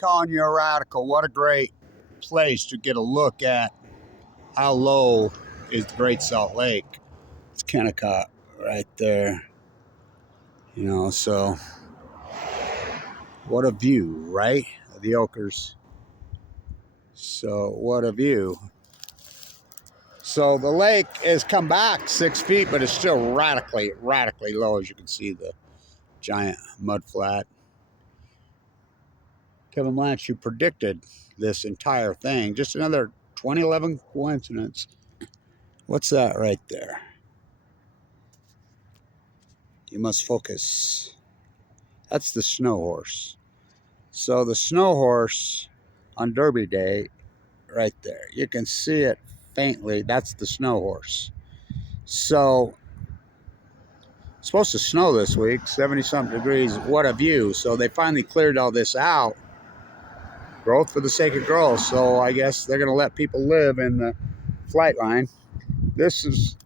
calling you a radical. What a great place to get a look at how low is the Great Salt Lake. It's Kennecott right there. You know, so what a view, right? The Okers. So what a view. So the lake has come back 6 feet, but it's still radically low. As you can see, the giant mud flat. Kevin Blanch, you predicted this entire thing. Just another 2011 coincidence. What's that right there? You must focus. That's the snow horse. So the snow horse on Derby Day, right there. You can see it faintly. That's the snow horse. So it's supposed to snow this week, 70-something degrees. What a view. So they finally cleared all this out. Growth for the sake of growth. So I guess they're going to let people live in the flight line. This is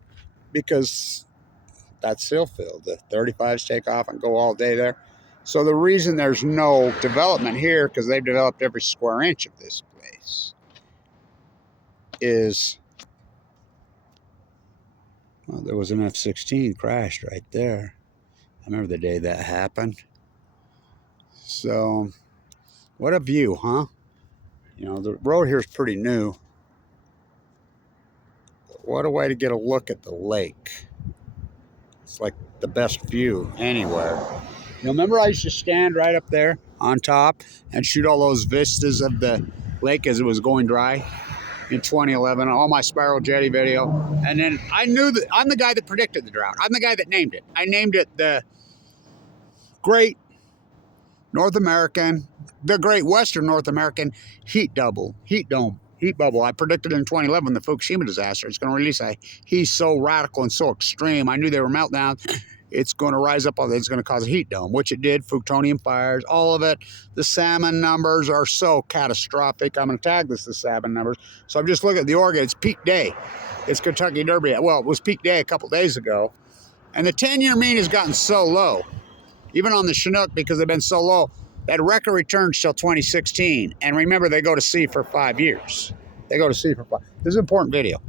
because that's seal filled. The 35s take off and go all day there. So the reason there's no development here, because they've developed every square inch of this place, is, well, there was an F-16 crashed right there. I remember the day that happened. So what a view, huh? You know, the road here is pretty new. But what a way to get a look at the lake. It's like the best view anywhere. You know, remember I used to stand right up there on top and shoot all those vistas of the lake as it was going dry in 2011, all my spiral jetty video. And then I knew that I'm the guy that predicted the drought. I'm the guy that named it. I named it the Great North American, the Great Western North American Heat Dome. Heat bubble. I predicted in 2011 the Fukushima disaster. It's going to release a heat so radical and so extreme. I knew they were meltdowns. It's going to rise up. It's going to cause a heat dome, which it did. Plutonium fires, all of it. The salmon numbers are so catastrophic. I'm going to tag this, the salmon numbers. So I'm just looking at the Oregon. It's peak day. It's Kentucky Derby. Well, it was peak day a couple days ago. And the 10-year mean has gotten so low, even on the Chinook, because they've been so low, that record returns till 2016. And remember, they go to sea for 5 years. They go to sea for 5. This is an important video.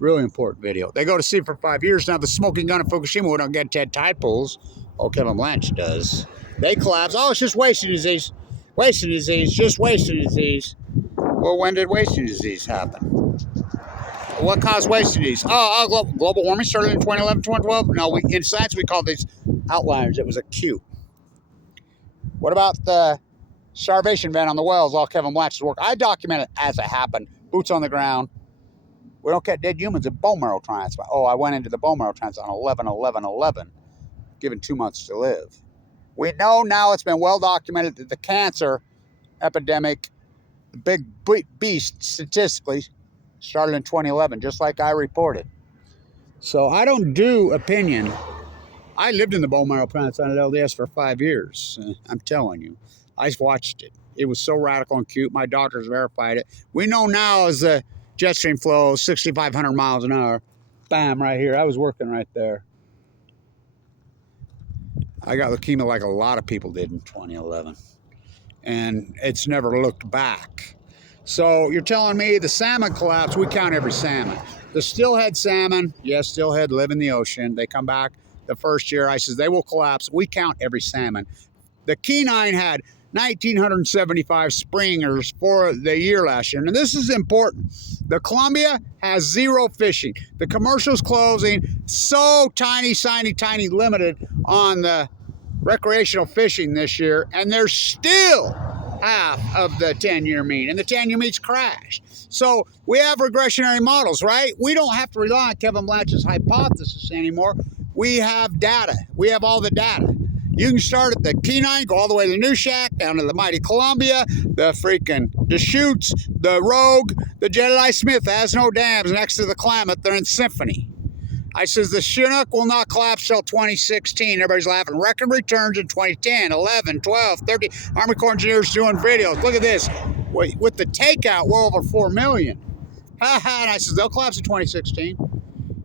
Really important video. They go to sea for 5 years. Now, the smoking gun at Fukushima, we don't get dead tide pools. Oh, Kevin Blanch does. They collapse. Oh, it's just wasting disease. Wasting disease. Just wasting disease. Well, when did wasting disease happen? What caused wasting disease? Global warming started in 2011, 2012. No, in science, we call these outliers. It was acute. What about the starvation event on the wells? All Kevin Blanch's work. I document it as it happened. Boots on the ground. We don't get dead humans in bone marrow transplant. Oh, I went into the bone marrow transplant on 11/11/11, given 2 months to live. We know now, it's been well documented, that the cancer epidemic, the big beast statistically, started in 2011, just like I reported. So I don't do opinion. I lived in the bone marrow transplant at LDS for 5 years. I'm telling you, I watched it. It was so radical and cute. My doctors verified it. We know now as the jet stream flow 6,500 miles an hour. Bam, right here. I was working right there. I got leukemia like a lot of people did in 2011. And it's never looked back. So you're telling me the salmon collapse, we count every salmon. The steelhead salmon, yes, steelhead live in the ocean. They come back the first year. I says they will collapse. We count every salmon. The Kenine had 1,975 springers for the year last year. And this is important. The Columbia has 0 fishing. The commercial's closing. So tiny, limited on the recreational fishing this year. And there's still half of the 10-year mean. And the 10-year mean's crashed. So we have regressionary models, right? We don't have to rely on Kevin Blanch's hypothesis anymore. We have data. We have all the data. You can start at the Kenine, go all the way to the New Shack, down to the mighty Columbia, the freaking Deschutes, the Rogue, the Jedediah Smith has no dams next to the Klamath. They're in symphony. I says the Chinook will not collapse till 2016. Everybody's laughing. Record returns in 2010, 11, 12, 13. Army Corps engineers doing videos. Look at this. With the takeout, we're over 4 million. Ha ha. And I says they'll collapse in 2016,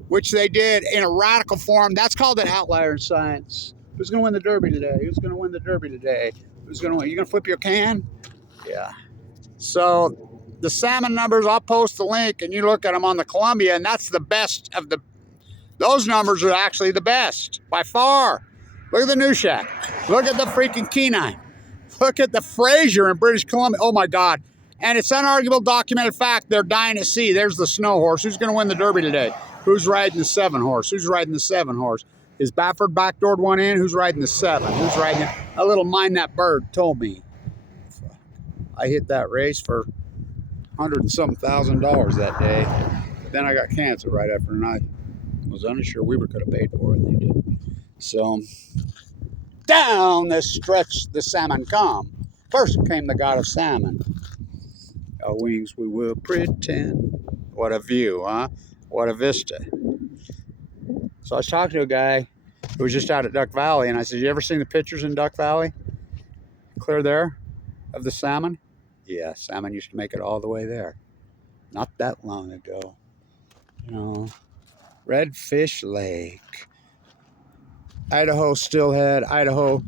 which they did in a radical form. That's called an outlier in science. Who's going to win the Derby today? Who's going to win the Derby today? Who's going to win? You going to flip your can? Yeah. So the salmon numbers, I'll post the link and you look at them on the Columbia, and that's the best of the, those numbers are actually the best by far. Look at the New Shack. Look at the freaking Kenai. Look at the Fraser in British Columbia. Oh my God. And it's unarguable documented fact they're dying at sea. There's the snow horse. Who's going to win the Derby today? Who's riding the 7 horse? Who's riding the 7 horse? Is Baffert backdoored one in? Who's riding the 7? Who's riding it? A little mind that bird told me. I hit that race for $100 and something thousand that day. But then I got canceled right after, and I was unsure Weber could have paid for it, and they did. So down this stretch the salmon come. First came the god of salmon. Our wings we will pretend. What a view, huh? What a vista. So I was talking to a guy who was just out at Duck Valley, and I said, you ever seen the pictures in Duck Valley? Clear there of the salmon? Yeah, salmon used to make it all the way there. Not that long ago. You know, Redfish Lake. Idaho Steelhead, Idaho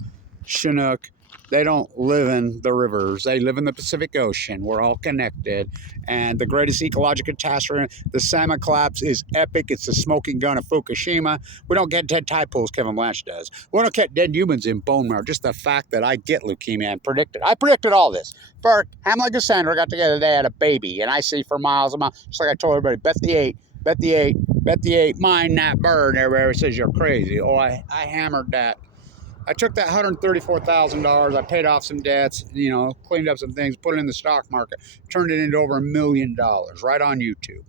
Chinook. They don't live in the rivers. They live in the Pacific Ocean. We're all connected. And the greatest ecological catastrophe, the salmon collapse, is epic. It's the smoking gun of Fukushima. We don't get dead tide pools, Kevin Blanche does. We don't get dead humans in bone marrow. Just the fact that I get leukemia and predicted. I predicted all this. For Hamlet and Cassandra got together, they had a baby. And I see for miles and miles, just like I told everybody, bet the 8, bet the 8, bet the 8, mind that bird. Everybody says you're crazy. Oh, I hammered that. I took that $134,000. I paid off some debts, you know, cleaned up some things, put it in the stock market, turned it into over $1 million right on YouTube.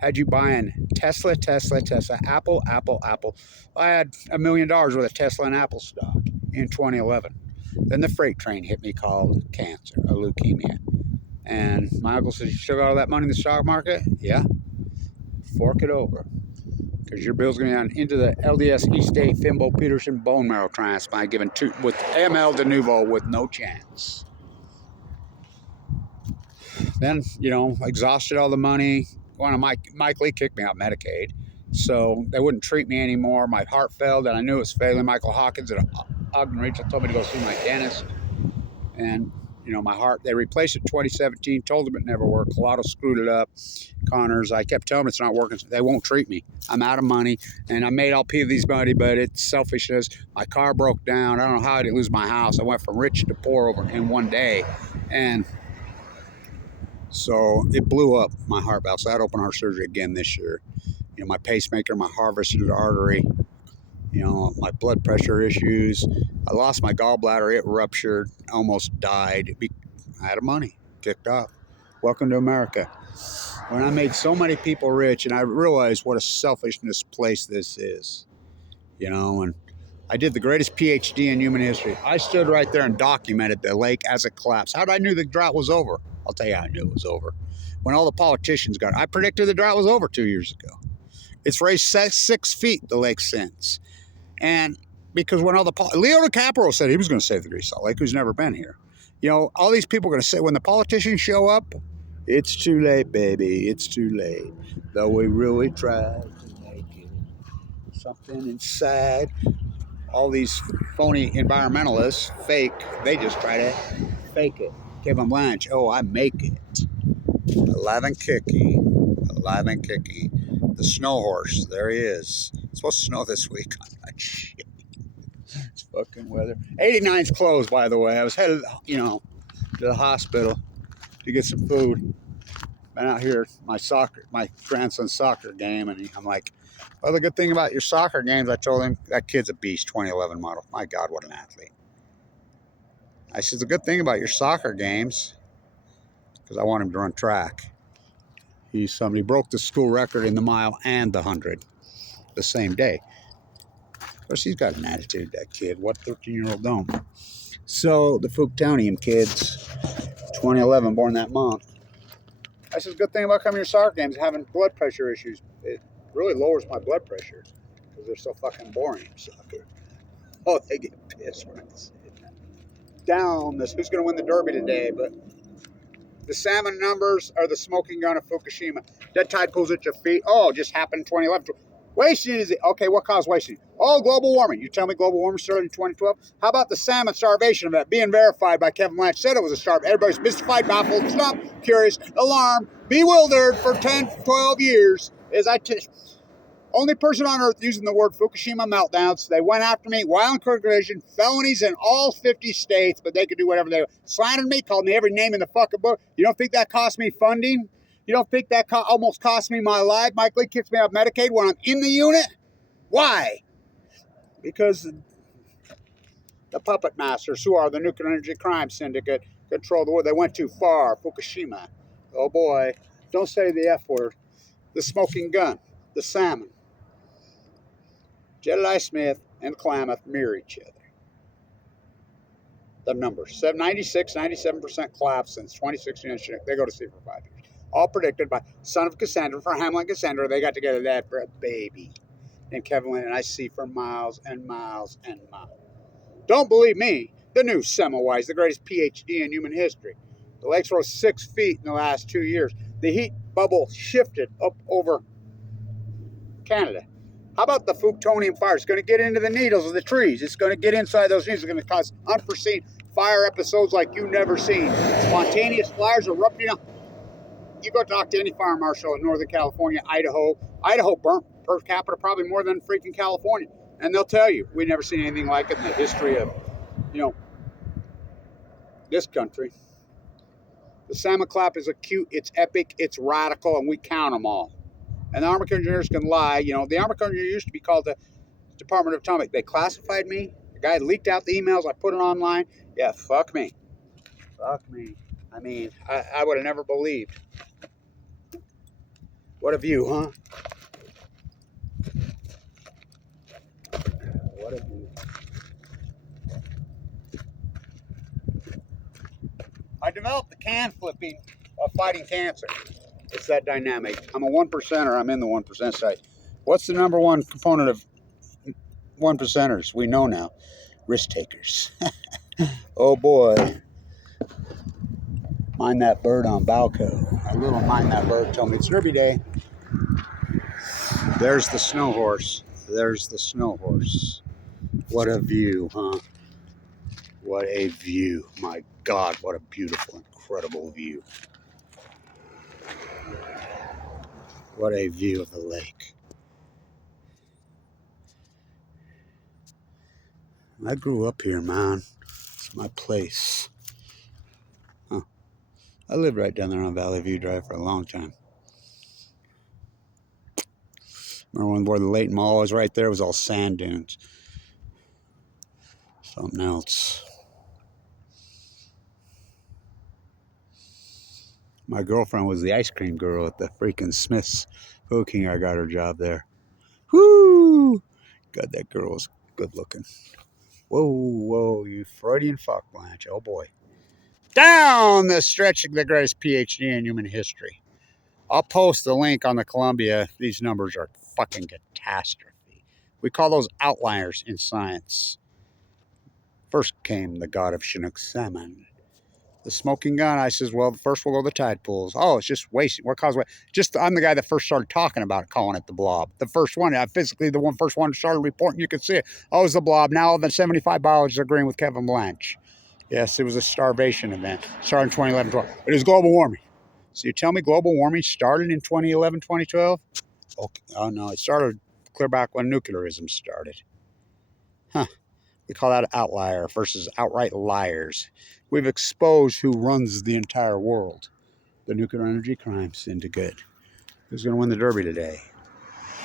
Had you buying Tesla, Apple. I had $1 million worth of Tesla and Apple stock in 2011. Then the freight train hit me called cancer, a leukemia. And my uncle said, you still got all that money in the stock market? Yeah. Fork it over. Because your bill's going to be into the LDS East State Fimbo Peterson bone marrow transplant given with AML de novo with no chance. Then, you know, exhausted all the money. Mike Lee kicked me out of Medicaid. So they wouldn't treat me anymore. My heart failed, and I knew it was failing. Michael Hawkins at Ogden Rachel told me to go see my dentist. And, you know, my heart, they replaced it in 2017, told them it never worked. Colado screwed it up. Connors, I kept telling them it's not working. They won't treat me. I'm out of money, and I made all these money, but it's selfishness. My car broke down. I don't know how I didn't lose my house. I went from rich to poor over in one day, and so it blew up my heart valve. So I had open heart surgery again this year. You know, my pacemaker, my harvested artery, you know, my blood pressure issues. I lost my gallbladder. It ruptured, almost died. I had money, kicked off. Welcome to America. When I made so many people rich, and I realized what a selfishness place this is, you know, and I did the greatest PhD in human history. I stood right there and documented the lake as it collapsed. How did I knew the drought was over? I'll tell you how I knew it was over. When all the politicians got it. I predicted the drought was over 2 years ago. It's raised 6 feet, the lake since. And because when all the, Leo DiCaprio said he was going to save the Great Salt Lake, who's never been here. You know, all these people are going to say, when the politicians show up, it's too late, baby, it's too late. Though we really tried to make it. Something inside. All these phony environmentalists, fake, they just try to fake it. Kevin Blanche, oh, I make it. Alive and kicking. Alive and kicking. The snow horse, there he is. It's supposed to snow this week. Shit. It's fucking weather. 89's closed, by the way. I was headed, you know, to the hospital to get some food. Been out here my grandson's soccer game, and I'm like, well, the good thing about your soccer games, I told him, that kid's a beast, 2011 model. My God, what an athlete. I said, the good thing about your soccer games, because I want him to run track. Somebody broke the school record in the mile and the 100 the same day. Of course, he's got an attitude, that kid. What 13-year-old don't? So the Fuktonium kids, 2011, born that month. I said, the good thing about coming to your soccer games is having blood pressure issues. It really lowers my blood pressure because they're so fucking boring, soccer. Oh, they get pissed when I say that. Down this, who's going to win the Derby today? But the salmon numbers are the smoking gun of Fukushima. Dead tide pools at your feet. Oh, just happened in 2011. Wasting is it? Okay, what caused wasting? Oh, global warming. You tell me global warming started in 2012? How about the salmon starvation event being verified by Kevin Blanch? Said it was a starve. Everybody's mystified, baffled, stumped, curious, alarmed, bewildered for 10, 12 years. Only person on earth using the word Fukushima meltdowns. They went after me, violent collision, felonies in all 50 states, but they could do whatever they want. Slandered me, called me every name in the fucking book. You don't think that cost me funding? You don't think that almost cost me my life? Mike Lee kicks me off Medicaid when I'm in the unit? Why? Because the puppet masters, who are the nuclear energy crime syndicate, control the world. They went too far. Fukushima. Oh boy. Don't say the F word. The smoking gun. The salmon. Jedediah Smith and Klamath mirror each other. The numbers 96, 97% collapse since 2016. They go to sea for 5 years. All predicted by son of Cassandra for Hamlin Cassandra. They got together that for a baby. And Kevin Lynn and I see for miles and miles and miles. Don't believe me. The new Semmelweis, the greatest PhD in human history. The lakes rose 6 feet in the last 2 years. The heat bubble shifted up over Canada. How about the Plutonium fire? It's going to get into the needles of the trees. It's going to get inside those needles. It's going to cause unforeseen fire episodes like you've never seen. Spontaneous fires erupting. You go talk to any fire marshal in Northern California, Idaho. Idaho burnt per capita probably more than freaking California. And they'll tell you, we've never seen anything like it in the history of, this country. The salmon clap is acute, it's epic, it's radical, and we count them all. And the Army Corps engineers can lie. The Army Corps engineers used to be called the Department of Atomic. They classified me. The guy leaked out the emails. I put it online. Yeah, fuck me. Fuck me. I mean, I would have never believed. What a view, huh? What a view. I developed the can flipping of fighting cancer. It's that dynamic. I'm a 1%er. I'm in the 1% site. What's the number one component of 1%ers? We know now. Risk takers. Oh boy. Mind that bird on Balco. A little mind that bird told me it's Derby Day. There's the snow horse. There's the snow horse. What a view, huh? What a view. My God, what a beautiful, incredible view. What a view of the lake. I grew up here, man. It's my place. Huh. I lived right down there on Valley View Drive for a long time. Remember where the Leighton Mall was right there? It was all sand dunes. Something else. My girlfriend was the ice cream girl at the freaking Smith's Food King. I got her job there. Whoo! God, that girl was good looking. Whoa, you Freudian fuck, Blanche. Oh boy. Down the stretch of the greatest PhD in human history. I'll post the link on the Columbia. These numbers are fucking catastrophe. We call those outliers in science. First came the god of Chinook salmon. The smoking gun, I says, well, first we'll go to the tide pools. Oh, it's just wasting. What caused what? I'm the guy that first started talking about it, calling it the blob. The first one, physically the first one started reporting. You could see it. Oh, it was the blob. Now all the 75 biologists are agreeing with Kevin Blanch. Yes, it was a starvation event. Started in 2011, 12. It is global warming. So you tell me global warming started in 2011, 2012? Okay. Oh, no, it started clear back when nuclearism started. Huh. We call that an outlier versus outright liars. We've exposed who runs the entire world. The nuclear energy crime syndicate. Who's going to win the Derby today?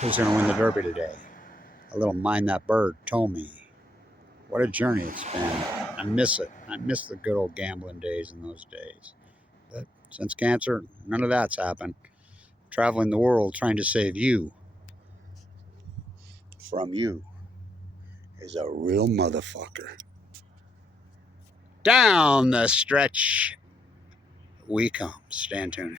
Who's going to win the Derby today? A little mind that bird told me. What a journey it's been. I miss it. I miss the good old gambling days in those days. But since cancer, none of that's happened. Traveling the world trying to save you from you is a real motherfucker. Down the stretch we come. Stand tuned.